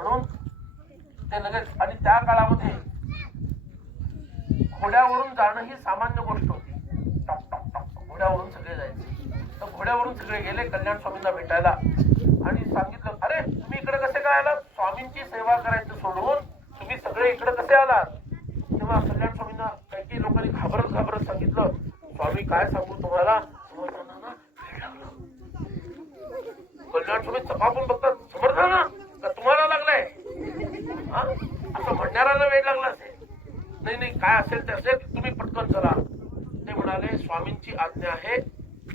म्हणून ते लगेच. आणि त्या काळामध्ये घोड्यावरून जाणं ही सामान्य गोष्ट होती. टॉप टॉप टॉप घोड्यावरून सगळे जायचे. तर घोड्यावरून सगळे गेले कल्याण स्वामींना भेटायला आणि सांगितलं, अरे तुम्ही इकडे कसे काय आलात? स्वामींची सेवा करायचं सोडून तुम्ही सगळे इकडे कसे आलात? तेव्हा कल्याण स्वामींना काही काही लोकांनी घाबरत घाबरत सांगितलं, स्वामी काय सांगू तुम्हाला, समर्थांना वेळ लागला. कल्याण स्वामी चपापून बघतात, समर्थांना का तुम्हाला लागलाय? असं म्हणणाऱ्याला वेळ लागला असेल. नाही नाही, काय असेल ते असेल, तुम्ही पटकन चला. ते म्हणाले, स्वामींची आज्ञा आहे,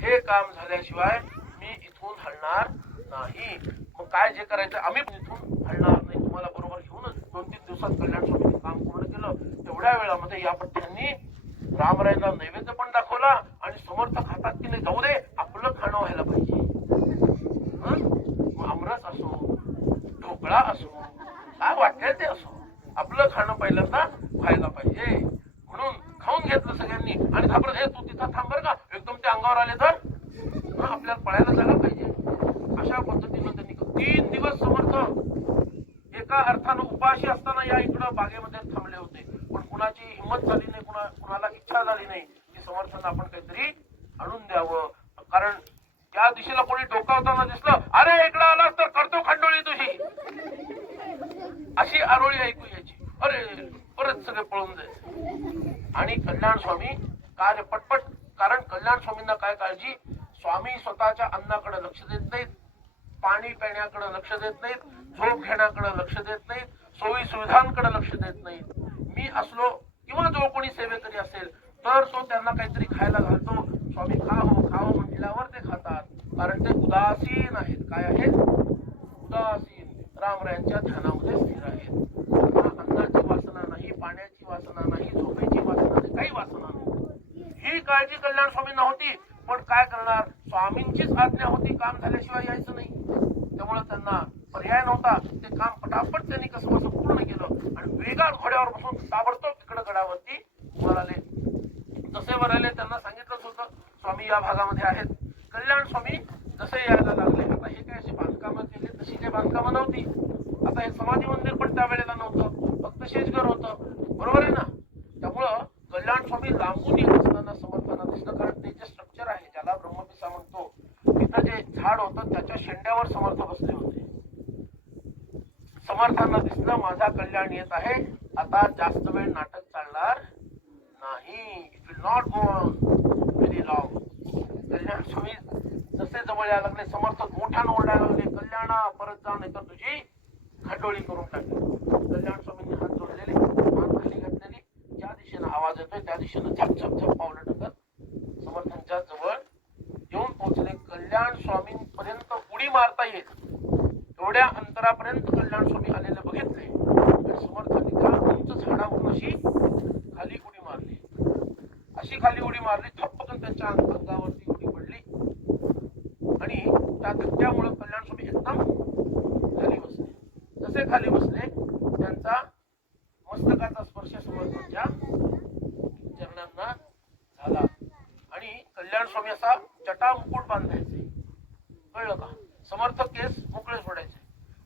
हे काम झाल्याशिवाय मी इथून हलणार नाही. मग काय जे करायचं आम्ही इथून हलणार नाही, तुम्हाला बरोबर घेऊनच. 2-3 दिवसात कल्याण स्वामींनी काम पूर्ण केलं. तेवढ्या वेळामध्ये या पठ्यांनी रामरायला नैवेद्य पण दाखवला आणि समर्थ खातात की नाही जाऊ दे, आपलं खाणं व्हायला पाहिजे. आमरस असो, ढोकळा असो, काय वाटेल ते असो, आपलं खाणं पहिल्यांदा व्हायला पाहिजे. म्हणून खाऊन घेतलं सगळ्यांनी आणि घाबरत, हे तू तिथं थांब बरं का, एकदम ते अंगावर आले तर आपल्याला पळायला जागा पाहिजे. अशा पद्धतीनं त्यांनी 3 दिवस समर्थ एका अर्थानं उपाशी असताना या इकडं बागेमध्ये थांबले होते. पण कुणाची हिंमत झाली नाही, कुणाला इच्छा झाली नाही की समर्थांना आपण काहीतरी आणून द्यावं. कारण त्या दिशेला कोणी डोकावताना दिसलं, अरे इकडं आलास तर करतो खंडोळी तुझी, अशी आरोळी ऐकू यायची. अरे परत सगळे पळून जायचे. आणि कल्याण स्वामी कार्य पटपट, कारण कल्याण स्वामींना काय काळजी, स्वामी स्वतःच्या अन्नाकडे लक्ष देत नाहीत, पाणी पिण्याकडे लक्ष देत नाहीत, झोप घेण्याकडे लक्ष देत नाहीत, सोयी सुविधांकडे लक्ष देत नाहीत. मी असलो किंवा जो कोणी सेवेकरी असेल तर तो त्यांना काहीतरी खायला घालतो. स्वामी खाओ म्हटल्यावर ते खातात, कारण ते उदासीन आहेत. काय आहेत? उदासीन, रामरायांच्या ध्यानामध्ये स्थिर आहेत. अन्नाची वासना नाही, पाण्याची वासना नाही, झोपेची वासना नाही, काही वासना नाही. ही काळजी कल्याण स्वामींना होती. पण काय करणार, स्वामींचीच आज्ञा होती, काम झाल्याशिवाय यायचं नाही. त्यामुळे त्यांना पर्याय नव्हता. ते काम पटापट त्यांनी कसं कसं पूर्ण केलं आणि वेगात घोड्यावर बसून ताबडतोब तिकडे गडावरती वर आले. जसे वर आले त्यांना सांगितलंच होतं स्वामी या भागामध्ये आहेत. कल्याण स्वामी जसे यायला लागले, आता हे काय अशी बांधकामं केली, तशी काही बांधकामं नव्हती. आता हे समाधी मंदिर पण त्यावेळेला नव्हतं, फक्त शेजघर होतं, बरोबर आहे ना. त्यामुळं कल्याण स्वामी लांबून येत असताना समर्थांना दिसलं, कारण ते जे स्ट्रक्चर आहे ज्याला ब्रह्मपिसा म्हणतो, तिथं जे झाड होतं त्याच्या शेंड्यावर समर्थ बसले होते. समर्थांना दिसलं माझा कल्याण येत आहे, आता जास्त वेळ नाटक चालणार नाही, it will not go on very long. Kalyan Swami जसे जवळ यायला लागले, समर्थ मोठ्यानं ओरडायला लागले, कल्याणा परत जा नाही तर तुझी खंडोळी करून टाकली. कल्याण स्वामींनी हात जोडलेले, मान खाली घातलेली, ज्या दिशेनं आवाज येतोय त्या दिशेनं झप झप झप पावलं टाकत समर्थांच्या जवळ येऊन पोहोचले. कल्याण स्वामींपर्यंत उडी मारता येईल एवढ्या अंतरापर्यंत कल्याण स्वामी आलेले बघितले आणि समर्थांनी त्या उंच झाडावरून अशी खाली उडी मारली. अशी खाली उडी मारली, थप्पकन त्यांच्या अंगावरती उडी पडली आणि त्या धक्क्यामुळे कल्याण स्वामी एकदम खाली बसले. जसे खाली बसले त्यांचा मस्तकाचा स्पर्श समर्थांच्या चरणांना झाला आणि कल्याण स्वामी असा जटा मुकुट बांधायचे, कळलं का. समर्थ केस मोकळे सोडायचे.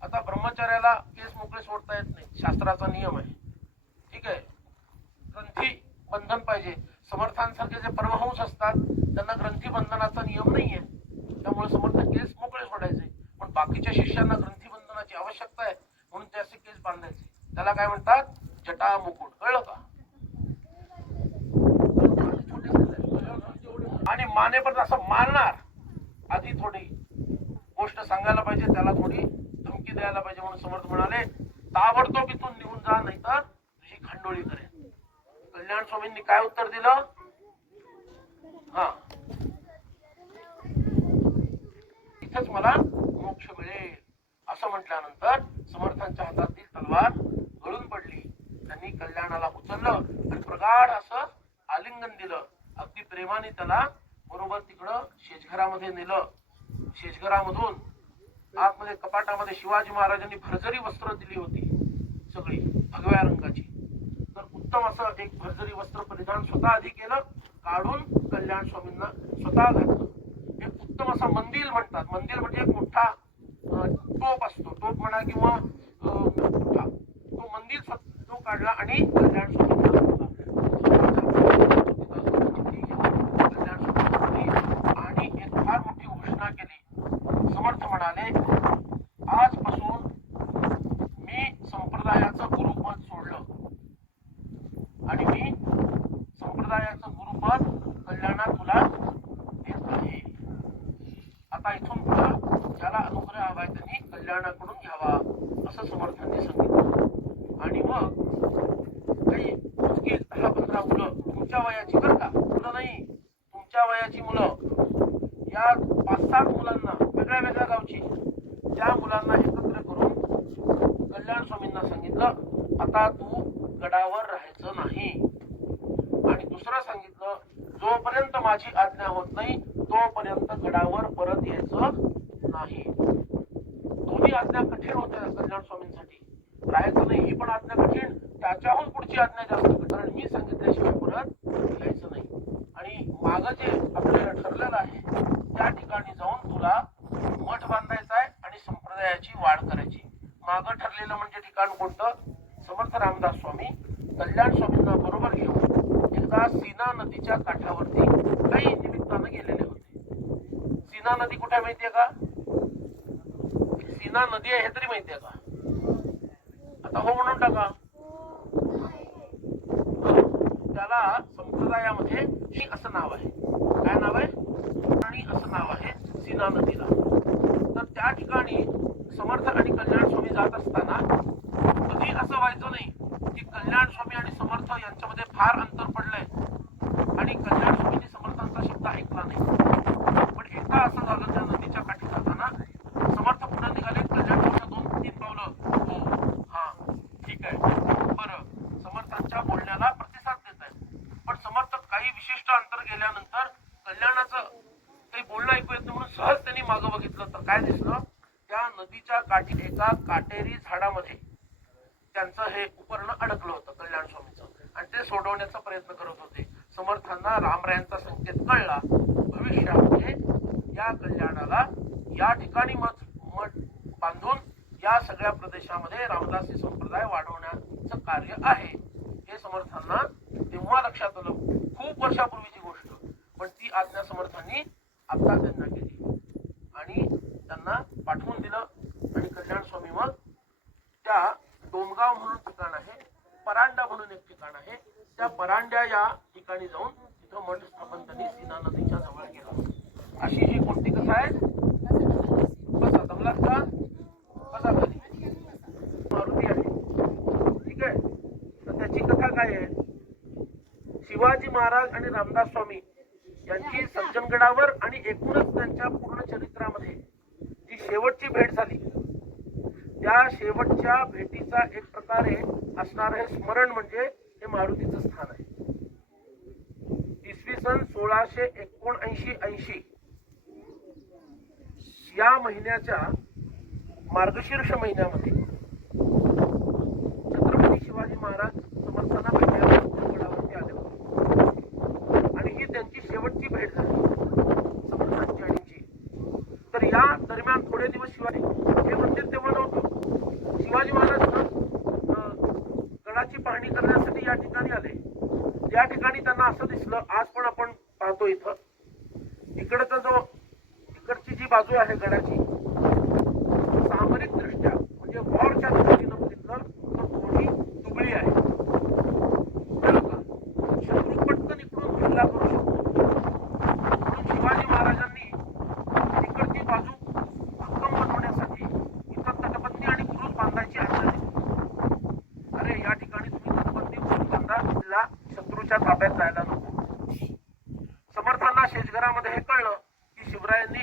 आता ब्रह्मचार्याला केस मोकळे सोडता येत नाही, शास्त्राचा नियम आहे, ठीक आहे. ग्रंथी बंधन पाहिजे. समर्थांसारखे जे परमहंस असतात त्यांना ग्रंथी बंधनाचा नियम नाहीये, त्यामुळे समर्थ केस मोकळे सोडायचे. पण बाकीच्या शिष्यांना ग्रंथी बंधनाची आवश्यकता आहे, म्हणून ते असे केस बांधायचे. त्याला काय म्हणतात, जटा मुकुट, कळलं का. आणि मानेपर्यंत असं मारणार. आधी थोडी गोष्ट सांगायला पाहिजे, त्याला थोडी धमकी द्यायला पाहिजे. म्हणून समर्थ म्हणाले, ताबडतोब इथून निघून जा नाही तर तुझी खंडोळी करेल. कल्याण स्वामींनी काय उत्तर दिलं, इथंच मला मोक्ष मिळेल असं म्हटल्यानंतर समर्थांच्या हातातील तलवार गळून पडली. त्यांनी कल्याणाला उचललं आणि प्रगाढ असं आलिंगन दिलं. अगदी प्रेमाने त्याला बरोबर तिकडं शेजघरामध्ये नेलं. शेजघरामधून आतमध्ये कपाटामध्ये शिवाजी महाराजांनी भरजरी वस्त्र दिली होती, सगळी भगव्या रंगाची. तर उत्तम असं एक भरजरी वस्त्र परिधान स्वतः आधी केलं, काढून कल्याण स्वामींना स्वतः घातलं. एक उत्तम असा मंदिर म्हणतात, मंदिर म्हणजे एक मोठा टोप असतो, टोप म्हणा किंवा होता तो मंदिर तो काढला आणि कल्याण स्वामींना आणि एक फार मोठी घोषणा केली. समर्थ म्हणाले, आजपासून मी संप्रदायाचं गुरुपद सोडलं आणि मी संप्रदायाचं गुरुपद कल्याणा तुला देत आहे. आता इथून पुढे ज्याला अनुग्रह हवाय त्यांनी कल्याणाकडून घ्यावा असं समर्थांनी सांगितलं. आणि मग काही मोजकी 10-15 मुलं तुमच्या वयाची, बरं का, मुलं नाही, तुमच्या वयाची मुलं, या 5-7 मुलांना वेगळ्या वेगळ्या गावची, त्या मुलांना एकत्र करून कल्याण स्वामींना सांगितलं, आता तू गडावर राहायचं नाही. आणि दुसरं सांगितलं, जोपर्यंत माझी आज्ञा होत नाही तोपर्यंत गडावर परत यायचं नाही. दोन्ही आज्ञा कठीण होत्या कल्याण स्वामींसाठी. राहायचं नाही ही पण आज्ञा कठीण, त्याच्याहून पुढची आज्ञा जास्त कठीण, कारण मी सांगितल्याशिवाय परत यायचं नाही. आणि मागं जे आपल्याला ठरलेलं आहे त्या ठिकाणी जाऊन तुला मठ बांधायचा आहे आणि संप्रदायाची वाढ करायची. मागं ठरलेलं म्हणजे ठिकाण कोणतं? समर्थ रामदास स्वामी कल्याण स्वामींना बरोबर घेऊन एकदा सीना नदीच्या काठावरती काही निमित्तानं गेलेले होते. सीना नदी कुठे माहितीये का? सीना नदी आहे हे तरी माहितीये का? आता हो म्हणून टाका. त्याला संप्रदायामध्ये शी असं नाव आहे. काय नाव आहे? आणि असं नाव आहे सीना नदीला. तर त्या ठिकाणी समर्थ आणि कल्याण स्वामी जात असताना कधी असं व्हायचं नाही की कल्याण स्वामी आणि समर्थ यांच्यामध्ये फार अंतर पडलंय आणि कल्याण स्वामींनी समर्थांचा शब्द ऐकला नाही. पण एकदा असं झालं, त्या नदीच्या काठी जाताना समर्थ पुढे निघाले, कल्याण स्वामी 2-3 पावलं, हो हा ठीक आहे बरं, समर्थांच्या बोलण्याला प्रतिसाद देत आहेत. पण समर्थ काही विशिष्ट अंतर गेल्यानंतर कल्याणाचं काही बोलणं ऐकू येत म्हणून सहज त्यांनी मागं बघितलं तर काय दिसलं? त्या नदीच्या काठी एका काटेरी झाडामध्ये त्यांचं हे उपकरण अडकलं होतं कल्याण स्वामीचं, आणि ते सोडवण्याचा प्रयत्न करत होते. समर्थांना रामरायांचा संकेत कळला. भविष्यामध्ये या कल्याणाला या ठिकाणी मठ बांधून या सगळ्या प्रदेशामध्ये रामदासी संप्रदाय वाढवण्याचं कार्य आहे हे समर्थांना तेव्हा लक्षात आलं. खूप वर्षापूर्वीची गोष्ट, पण ती आज्ञा समर्थांनी आता त्यांना केली आणि त्यांना पाठवून दिलं. आणि कल्याण स्वामी मग त्या डोमगाव म्हणून ठिकाण आहे, परांडा म्हणून एक ठिकाण आहे, त्या परांड्या या ठिकाणी जाऊन तिथं मठ स्थापन त्यांनी सीना नदीच्या जवळ केलं. अशी ही कोणती कथा आहे? कसा दमलात का? कसा कधी मारुती आहे, ठीक आहे. तर त्याची कथा काय आहे? शिवाजी महाराज आणि रामदास स्वामी यांची सज्जनगडावर आणि एकूणच त्यांच्या पूर्ण चरित्रामध्ये जी शेवटची भेट झाली, त्या शेवटच्या भेटीचा एक प्रकारे असणार हे स्मरण म्हणजे हे मारुतीचं स्थान आहे. इसवी सन 1679-80 या महिन्याच्या मार्गशीर्ष महिन्यामध्ये छत्रपती शिवाजी महाराज समर्थांना भेटायला गडावरती आले होते आणि ही त्यांची शेवटची भेट झाली समर्थांची आणि. तर या दरम्यान थोडे दिवस शिवाजी हे मंदिर तेव्हा नव्हतं. शिवाजी महाराज गडाची पाहणी करण्यासाठी या ठिकाणी आले. या ठिकाणी त्यांना असं दिसलं, आज पण आपण पाहतो इथं इकडचा जो इकडची जी बाजू आहे गडाची, सामरिक दृष्ट्या म्हणजे वॉरच्या दृष्टीनं बघितलं तर थोडी दुबळी आहे. शत्रू पटकन इकडून हल्ला करू शकतो. म्हणून शिवाजी महाराजांनी इकडची बाजू भक्कम बनवण्यासाठी इथं तटबंदी आणि क्रूज बांधायची आज्ञा दिली. अरे या ठिकाणी तुम्ही तटबंदी क्रूज बांधा, शत्रूच्या ताब्यात जायला नको. समर्थांना शेजगरामध्ये हे कळलं की शिवरायांनी